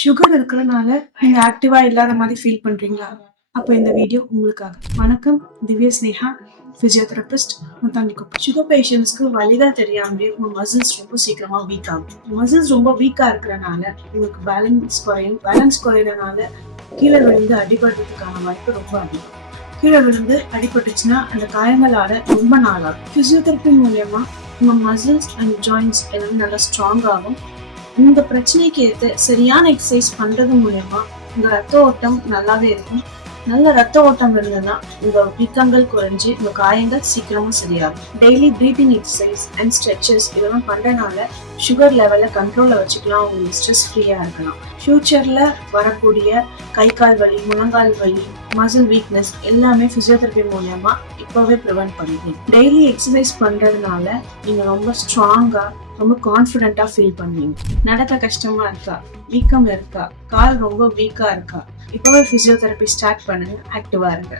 Sugar இருக்கிறனால நீங்க ஆக்டிவா இல்லாத மாதிரி ஃபீல் பண்றீங்களா? அப்ப இந்த வீடியோ உங்களுக்காக. வணக்கம், திவ்யா ஸ்னேகா, பிசியோதெரபிஸ்ட், முத்தாண்டிக்குப்பம். சுகர் பேஷண்ட்ஸ்க்கு வலிகள் தெரியாமலே உங்க மசில்ஸ் ரொம்ப சீக்கிரமா வீக் ஆகும். மசில்ஸ் ரொம்ப வீக்கா இருக்கிறனால உங்களுக்கு பேலன்ஸ் குறையறனால கீழே விழுந்து அடிபடுறதுக்கான வாய்ப்பு ரொம்ப அதிகம். கீழே விழுந்து அடிபட்டுச்சுன்னா அந்த காயங்களால ரொம்ப நாளாகும். பிசியோதெரபி மூலியமா உங்க மசில்ஸ் அண்ட் ஜாயின்ஸ் எல்லாமே நல்லா ஸ்ட்ராங் ஆகும். இந்த பிரச்சனைக்கு ஏற்ற சரியான எக்ஸசைஸ் பண்றது மூலயமா உங்க ரத்த ஓட்டம் நல்லாவே இருக்கும். நல்ல ரத்த ஓட்டம் இருந்ததுன்னா உங்க வீக்கங்கள் குறைஞ்சு உங்க காயங்கள் சீக்கிரமா சரியாகும். Daily breathing exercise and stretches இதெல்லாம் பண்றதுனால சுகர் லெவலை கண்ட்ரோல்ல வச்சுக்கலாம். உங்களுக்கு ஸ்ட்ரெஸ் ஃப்ரீயா இருக்கலாம். ஃபியூச்சர்ல வரக்கூடிய கை கால் வலி, முழங்கால் வலி, மசில் வீக்னஸ் எல்லாமே பிசியோதெரபி மூலமா இப்பவே ப்ரிவென்ட் பண்ணிக்கலாம். டெய்லி எக்ஸசைஸ் பண்றதுனால நீங்க ரொம்ப ஸ்ட்ராங்கா, ரொம்ப கான்ஃபிடென்ட்டா ஃபீல் பண்ணுவீங்க. நடக்க கஷ்டமா இருக்கா, வீக்கம் இருக்கா, கால் ரொம்ப வீக்கா இருக்கா, இப்பவே பிசியோதெரபி ஸ்டார்ட் பண்ணுங்க. ஆக்டிவா இருங்க.